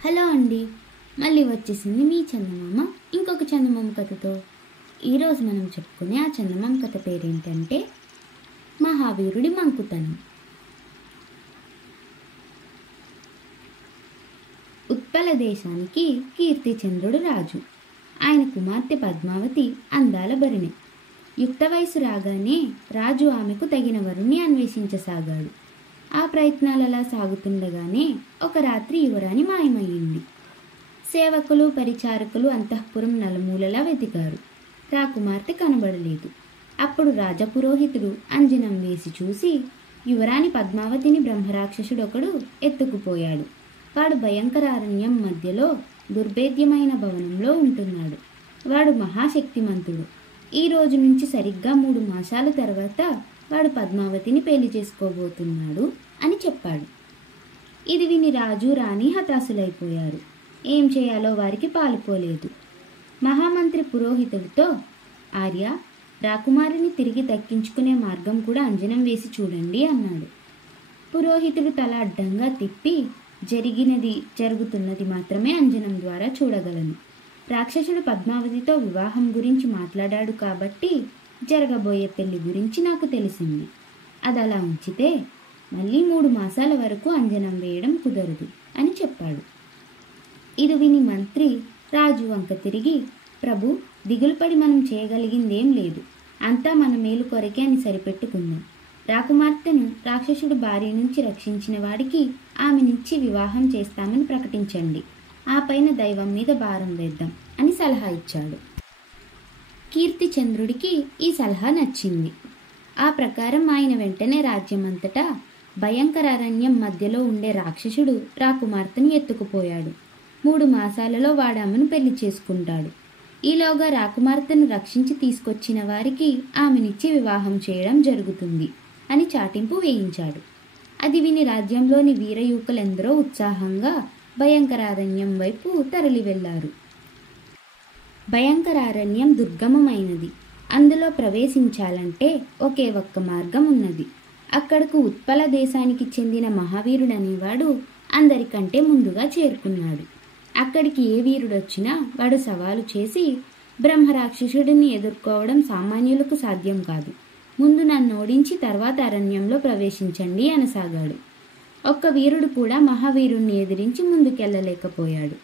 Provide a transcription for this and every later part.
Hello అండి, మళ్ళీ వచ్చేసింది మీ చందమామ ఇంకొక చందమామ కథతో. ఈరోజు మనం చెప్పుకునే ఆ చందమామ కథ పేరేంటంటే మహావీరుడి మంకుతనం. ఉత్పల దేశానికి కీర్తిచంద్రుడు రాజు. ఆయన కుమార్తె పద్మావతి అందాల భరిణి. యుక్త వయసు రాగానే రాజు ఆమెకు తగిన వరుణ్ణి అన్వేషించసాగాడు. ఆ ప్రయత్నాలలా సాగుతుండగానే ఒక రాత్రి యువరాణి మాయమయ్యింది. సేవకులు పరిచారకులు అంతఃపురం నలుమూలలా వెతికారు. రాకుమార్తె కనబడలేదు. అప్పుడు రాజపురోహితుడు అంజనం వేసి చూసి యువరాణి పద్మావతిని బ్రహ్మరాక్షసుడొకడు ఎత్తుకుపోయాడు. వాడు భయంకరారణ్యం మధ్యలో దుర్భేద్యమైన భవనంలో ఉంటున్నాడు. వాడు మహాశక్తిమంతుడు. ఈ రోజు నుంచి సరిగ్గా 3 మాసాల తర్వాత వాడు పద్మావతిని పెళ్లి చేసుకోబోతున్నాడు అని చెప్పాడు. ఇది విని రాజు రాణి హతాశులైపోయారు. ఏం చేయాలో వారికి పాలుపోలేదు. మహామంత్రి పురోహితుడితో, ఆర్య, రాకుమారిని తిరిగి దక్కించుకునే మార్గం కూడా అంజనం వేసి చూడండి అన్నాడు. పురోహితుడు తల అడ్డంగా తిప్పి, జరిగినది జరుగుతున్నది మాత్రమే అంజనం ద్వారా చూడగలను. రాక్షసుడు పద్మావతితో వివాహం గురించి మాట్లాడాడు కాబట్టి జరగబోయే పెళ్లి గురించి నాకు తెలిసింది. అది అలా ఉంచితే మళ్ళీ 3 మాసాల వరకు అంజనం వేయడం కుదరదు అని చెప్పాడు. ఇది విని మంత్రి రాజు వంక తిరిగి, ప్రభు, దిగులుపడి మనం చేయగలిగిందేం లేదు. అంతా మన మేలు కొరకే అని సరిపెట్టుకుందాం. రాకుమార్తెను రాక్షసుడు భార్య నుంచి రక్షించిన వాడికి ఆమెనిచ్చి వివాహం చేస్తామని ప్రకటించండి. ఆ పైన దైవం మీద భారం వేద్దాం అని సలహా ఇచ్చాడు. కీర్తిచంద్రుడికి ఈ సలహా నచ్చింది. ఆ ప్రకారం ఆయన వెంటనే రాజ్యమంతటా భయంకరారణ్యం మధ్యలో ఉండే రాక్షసుడు రాకుమార్తెను ఎత్తుకుపోయాడు. 3 మాసాలలో వాడామెను పెళ్లి చేసుకుంటాడు. ఈలోగా రాకుమార్తెను రక్షించి తీసుకొచ్చిన వారికి ఆమెనిచ్చి వివాహం చేయడం జరుగుతుంది అని చాటింపు వేయించాడు. అది విని రాజ్యంలోని వీరయూకలెందరో ఉత్సాహంగా భయంకరారణ్యం వైపు తరలి వెళ్లారు. భయంకరారణ్యం దుర్గమమైనది. అందులో ప్రవేశించాలంటే ఒకే ఒక్క మార్గం ఉన్నది. అక్కడకు ఉత్పల దేశానికి చెందిన మహావీరుడనేవాడు అందరికంటే ముందుగా చేరుకున్నాడు. అక్కడికి ఏ వీరుడొచ్చినా వాడు సవాలు చేసి, బ్రహ్మరాక్షసుడిని ఎదుర్కోవడం సామాన్యులకు సాధ్యం కాదు. ముందు నన్ను ఓడించి తర్వాత అరణ్యంలో ప్రవేశించండి అనసాగాడు. ఒక్క వీరుడు కూడా మహావీరుణ్ణి ఎదిరించి ముందుకెళ్లలేకపోయాడు.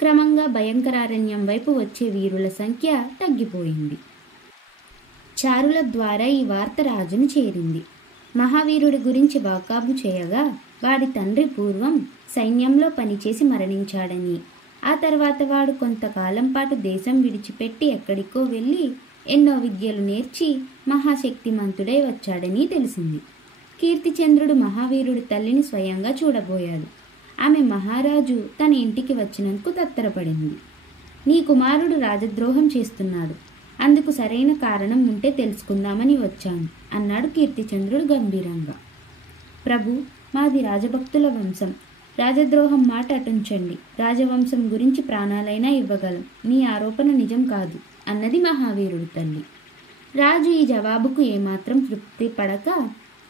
క్రమంగా భయంకరారణ్యం వైపు వచ్చే వీరుల సంఖ్య తగ్గిపోయింది. చారుల ద్వారా ఈ వార్త రాజును చేరింది. మహావీరుడి గురించి వాకాబు చేయగా వాడి తండ్రి పూర్వం సైన్యంలో పనిచేసి మరణించాడని, ఆ తర్వాత వాడు కొంతకాలం పాటు దేశం విడిచిపెట్టి ఎక్కడికో వెళ్ళి ఎన్నో విద్యలు నేర్చి మహాశక్తిమంతుడై వచ్చాడని తెలిసింది. కీర్తిచంద్రుడు మహావీరుడి తల్లిని స్వయంగా చూడబోయాడు. ఆమె మహారాజు తన ఇంటికి వచ్చినందుకు తత్తరపడింది. నీ కుమారుడు రాజద్రోహం చేస్తున్నాడు. అందుకు సరైన కారణం ఉంటే తెలుసుకుందామని వచ్చాను అన్నాడు కీర్తిచంద్రుడు గంభీరంగా. ప్రభు, మాది రాజభక్తుల వంశం. రాజద్రోహం మాట అటుంచండి. రాజవంశం గురించి ప్రాణాలైనా ఇవ్వగలం. నీ ఆరోపణ నిజం కాదు అన్నది మహావీరుడి తల్లి. రాజు ఈ జవాబుకు ఏమాత్రం తృప్తి పడక,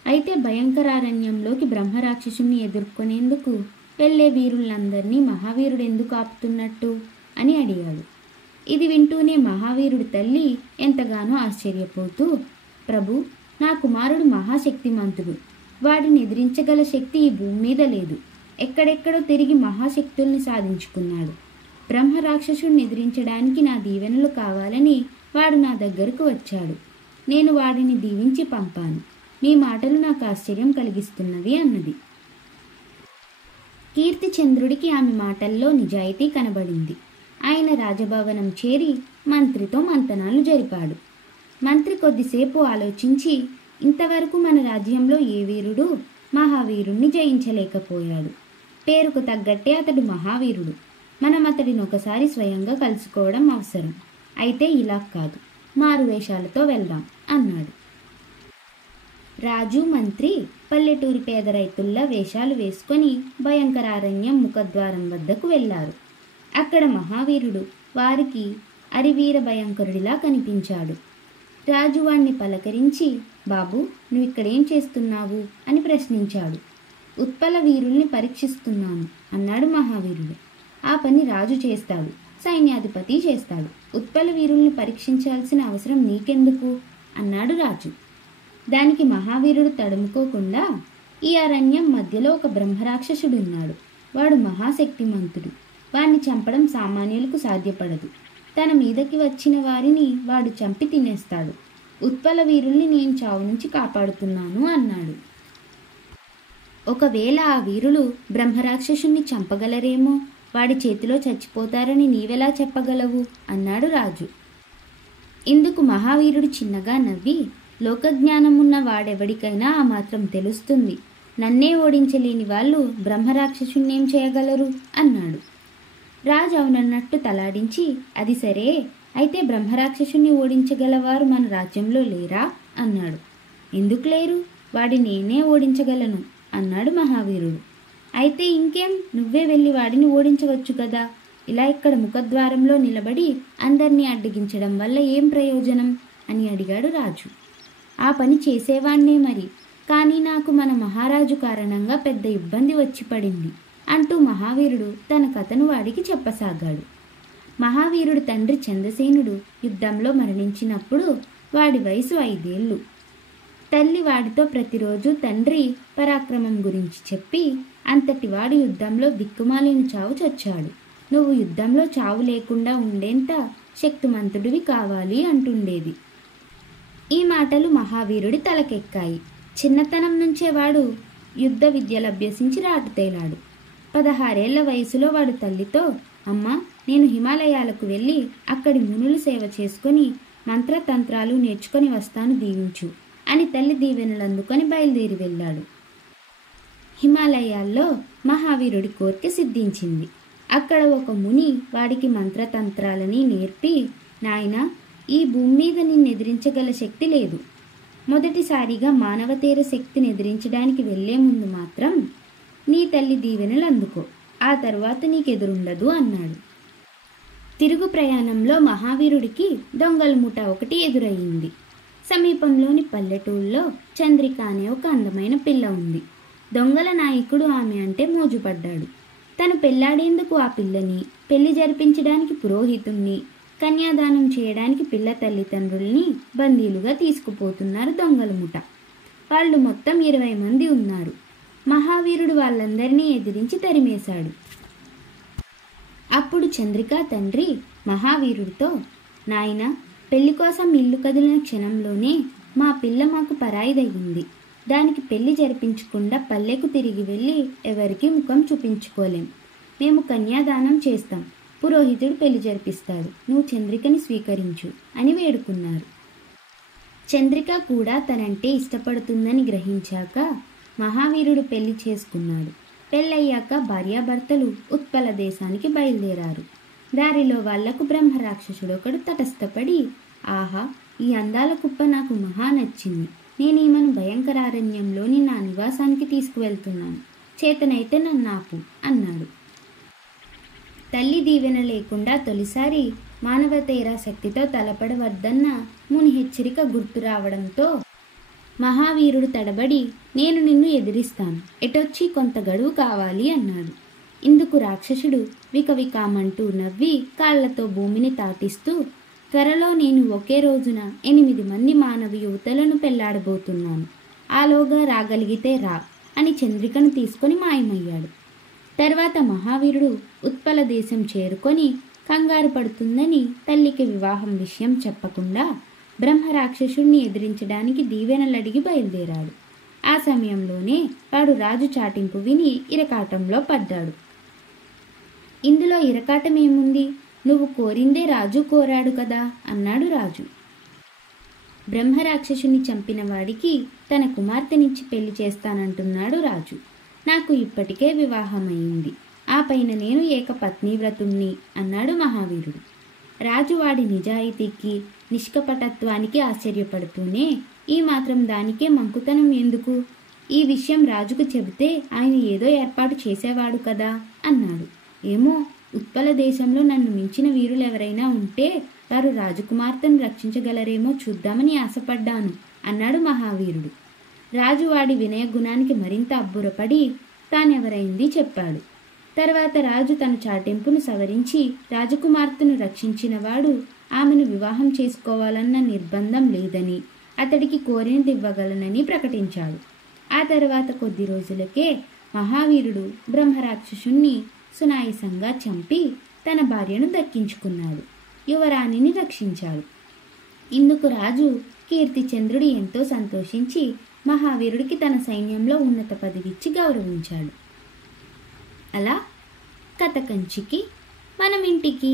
అయితే భయంకరారణ్యంలోకి బ్రహ్మరాక్షసుని ఎదుర్కొనేందుకు వెళ్లే వీరులందరినీ మహావీరుడు ఎందుకు ఆపుతున్నట్టు అని అడిగాడు. ఇది వింటూనే మహావీరుడి తల్లి ఎంతగానో ఆశ్చర్యపోతూ, ప్రభు, నా కుమారుడు మహాశక్తిమంతుడు. వాడిని ఎదిరించగల శక్తి ఈ భూమి మీద లేదు. ఎక్కడెక్కడో తిరిగి మహాశక్తుల్ని సాధించుకున్నాడు. బ్రహ్మరాక్షసుడిని ఎదిరించడానికి నా దీవెనలు కావాలని వాడు నా దగ్గరకు వచ్చాడు. నేను వాడిని దీవించి పంపాను. మీ మాటలు నాకు ఆశ్చర్యం కలిగిస్తున్నవి అన్నది. కీర్తిచంద్రుడికి ఆమె మాటల్లో నిజాయితీ కనబడింది. ఆయన రాజభవనం చేరి మంత్రితో మంతనాలు జరిపాడు. మంత్రి కొద్దిసేపు ఆలోచించి, ఇంతవరకు మన రాజ్యంలో ఏ వీరుడు మహావీరుణ్ణి జయించలేకపోయాడు. పేరుకు తగ్గట్టే అతడు మహావీరుడు. మనం అతడిని ఒకసారి స్వయంగా కలుసుకోవడం అవసరం. అయితే ఇలా కాదు, మారువేషాలతో వెళ్దాం అన్నాడు. రాజు మంత్రి పల్లెటూరి పేద రైతుల్లా వేషాలు వేసుకొని భయంకరారణ్యం ముఖద్వారం వద్దకు వెళ్లారు. అక్కడ మహావీరుడు వారికి అరివీర భయంకరుడిలా కనిపించాడు. రాజు వాణ్ణి పలకరించి, బాబు, నువ్విక్కడేం చేస్తున్నావు అని ప్రశ్నించాడు. ఉత్పల వీరుల్ని పరీక్షిస్తున్నాను అన్నాడు మహావీరుడు. ఆ పని రాజు చేస్తాడు, సైన్యాధిపతి చేస్తాడు. ఉత్పల వీరుల్ని పరీక్షించాల్సిన అవసరం నీకెందుకు అన్నాడు రాజు. దానికి మహావీరుడు తడుముకోకుండా, ఈ అరణ్యం మధ్యలో ఒక బ్రహ్మరాక్షసుడున్నాడు. వాడు మహాశక్తిమంతుడు. వాణ్ణి చంపడం సామాన్యులకు సాధ్యపడదు. తన మీదకి వచ్చిన వారిని వాడు చంపి తినేస్తాడు. ఉత్పల వీరుల్ని నేను చావు నుంచి కాపాడుతున్నాను అన్నాడు. ఒకవేళ ఆ వీరులు బ్రహ్మరాక్షసుణ్ణి చంపగలరేమో, వాడి చేతిలో చచ్చిపోతారని నీవెలా చెప్పగలవు అన్నాడు రాజు. ఇందుకు మహావీరుడు చిన్నగా నవ్వి, లోకజ్ఞానమున్న వాడెవడికైనా ఆ మాత్రం తెలుస్తుంది. నన్నే ఓడించలేని వాళ్ళు బ్రహ్మరాక్షసుణ్ణేం చేయగలరు అన్నాడు. రాజు అవునన్నట్టు తలాడించి, అది సరే, అయితే బ్రహ్మరాక్షసుని ఓడించగలవారు మన రాజ్యంలో లేరా అన్నాడు. ఎందుకు లేరు? వాడిని నేనే ఓడించగలను అన్నాడు మహావీరుడు. అయితే ఇంకేం, నువ్వే వెళ్ళి వాడిని ఓడించవచ్చు కదా. ఇలా ఇక్కడ ముఖద్వారంలో నిలబడి అందరినీ అడ్డగించడం వల్ల ఏం ప్రయోజనం అని అడిగాడు రాజు. ఆ పని చేసేవాణ్ణే మరి, కానీ నాకు మన మహారాజు కారణంగా పెద్ద ఇబ్బంది వచ్చి పడింది అంటూ మహావీరుడు తన కథను వాడికి చెప్పసాగాడు. మహావీరుడు తండ్రి చంద్రసేనుడు యుద్ధంలో మరణించినప్పుడు వాడి వయసు 5 ఏళ్ళు. తల్లి వాడితో ప్రతిరోజు తండ్రి పరాక్రమం గురించి చెప్పి, అంతటి వాడు యుద్ధంలో దిక్కుమాలిన చావు చచ్చాడు. నువ్వు యుద్ధంలో చావు లేకుండా ఉండేంత శక్తిమంతుడివి కావాలి అంటుండేది. ఈ మాటలు మహావీరుడి తలకెక్కాయి. చిన్నతనం నుంచే వాడు యుద్ధ విద్యలు అభ్యసించి రాటుతేలాడు. 16 ఏళ్ల వయసులో వాడు తల్లితో, అమ్మా, నేను హిమాలయాలకు వెళ్ళి అక్కడి మునులు సేవ చేసుకొని మంత్రతంత్రాలు నేర్చుకొని వస్తాను, దీవించు అని తల్లి దీవెనలు అందుకొని బయలుదేరి వెళ్ళాడు. హిమాలయాల్లో మహావీరుడి కోరిక సిద్ధించింది. అక్కడ ఒక ముని వాడికి మంత్రతంత్రాలని నేర్పి, నాయనా, ఈ భూమి మీద నిన్ను ఎదిరించగల శక్తి లేదు. మొదటిసారిగా మానవతేర శక్తిని ఎదిరించడానికి వెళ్లే ముందు మాత్రం నీ తల్లి దీవెనలు అందుకో, ఆ తర్వాత నీకెదురుండదు అన్నాడు. తిరుగు ప్రయాణంలో మహావీరుడికి దొంగల ముఠ ఒకటి ఎదురయ్యింది. సమీపంలోని పల్లెటూళ్ళలో చంద్రిక అనే ఒక అందమైన పిల్ల ఉంది. దొంగల నాయకుడు ఆమె అంటే మోజుపడ్డాడు. తను పెళ్లాడేందుకు ఆ పిల్లని, పెళ్లి జరిపించడానికి పురోహితుణ్ణి, కన్యాదానం చేయడానికి పిల్ల తల్లిదండ్రుల్ని బందీలుగా తీసుకుపోతున్నారు దొంగల ముఠ. వాళ్ళు మొత్తం 20 మంది ఉన్నారు. మహావీరుడు వాళ్ళందరినీ ఎదిరించి తరిమేశాడు. అప్పుడు చంద్రిక తండ్రి మహావీరుడితో, నాయనా, పెళ్లి కోసం ఇల్లు కదిలిన క్షణంలోనే మా పిల్ల మాకు పరాయిదయ్యింది. దానికి పెళ్లి జరిపించకుండా పల్లెకు తిరిగి వెళ్ళి ఎవరికి ముఖం చూపించుకోలేం. మేము కన్యాదానం చేస్తాం, పురోహితుడు పెళ్లి జరిపిస్తాడు, నువ్వు చంద్రికని స్వీకరించు అని వేడుకున్నారు. చంద్రిక కూడా తనంటే ఇష్టపడుతుందని గ్రహించాక మహావీరుడు పెళ్లి చేసుకున్నాడు. పెళ్ళయ్యాక భార్యాభర్తలు ఉత్పల దేశానికి బయలుదేరారు. దారిలో వాళ్లకు బ్రహ్మరాక్షసుడు ఒకడు తటస్థపడి, ఆహా, ఈ అందాల కుప్ప నాకు మహా నచ్చింది. నేను ఈమెను భయంకరారణ్యంలోని నా నివాసానికి తీసుకువెళ్తున్నాను, చేతనైతే నన్ను ఆపు అన్నాడు. తల్లి దీవెన లేకుండా తొలిసారి మానవతేరా శక్తితో తలపడవద్దన్న ముని హెచ్చరిక గుర్తు రావడంతో మహావీరుడు తడబడి, నేను నిన్ను ఎదిరిస్తాను, ఎటొచ్చి కొంత గడువు కావాలి అన్నాడు. ఇందుకు రాక్షసుడు వికవికామంటూ నవ్వి కాళ్లతో భూమిని తాటిస్తూ, త్వరలో నేను ఒకే రోజున 8 మంది మానవ యువతలను పెళ్లాడబోతున్నాను, ఆలోగా రాగలిగితే రా అని చంద్రికను తీసుకొని మాయమయ్యాడు. తర్వాత మహావీరుడు ఉత్పల దేశం చేరుకొని కంగారు పడుతుందని తల్లికి వివాహం విషయం చెప్పకుండా బ్రహ్మరాక్షసుణ్ణి ఎదిరించడానికి దీవెనలడిగి బయలుదేరాడు. ఆ సమయంలోనే వాడు రాజు చాటింపు విని ఇరకాటంలో పడ్డాడు. ఇందులో ఇరకాటం ఏముంది? నువ్వు కోరిందే రాజు కోరాడు కదా అన్నాడు రాజు. బ్రహ్మరాక్షసుని చంపిన వాడికి తన కుమార్తెనిచ్చి పెళ్లి చేస్తానంటున్నాడు రాజు. నాకు ఇప్పటికే వివాహమైంది, ఆ పైన నేను ఏకపత్నీవ్రతుణ్ణి అన్నాడు మహావీరుడు. రాజు వాడి నిజాయితీకి, నిష్కపటత్వానికి ఆశ్చర్యపడుతూనే, ఈ మాత్రం దానికే మంకుతనం ఎందుకు? ఈ విషయం రాజుకు చెబితే ఆయన ఏదో ఏర్పాటు చేసేవాడు కదా అన్నాడు. ఏమో, ఉత్పల దేశంలో నన్ను మించిన వీరులెవరైనా ఉంటే వారు రాజకుమార్తెను రక్షించగలరేమో చూద్దామని ఆశపడ్డాను అన్నాడు మహావీరుడు. రాజు వాడి వినయ గుణానికి మరింత అబ్బురపడి తానెవరైంది చెప్పాడు. తర్వాత రాజు తన చాటింపును సవరించి రాజకుమార్తెను రక్షించినవాడు ఆమెను వివాహం చేసుకోవాలన్న నిర్బంధం లేదని, అతడికి కోరినది ఇవ్వగలనని ప్రకటించాడు. ఆ తర్వాత కొద్ది రోజులకే మహావీరుడు బ్రహ్మరాక్షసుణ్ణి సునాయాసంగా చంపి తన భార్యను దక్కించుకున్నాడు. యువరాణిని రక్షించాడు. ఇందుకు రాజు కీర్తిచంద్రుడు ఎంతో సంతోషించి మహావీరుడికి తన సైన్యంలో ఉన్నత పదవిచ్చి గౌరవించాడు. అలా కథ కంచికి మనం ఇంటికి.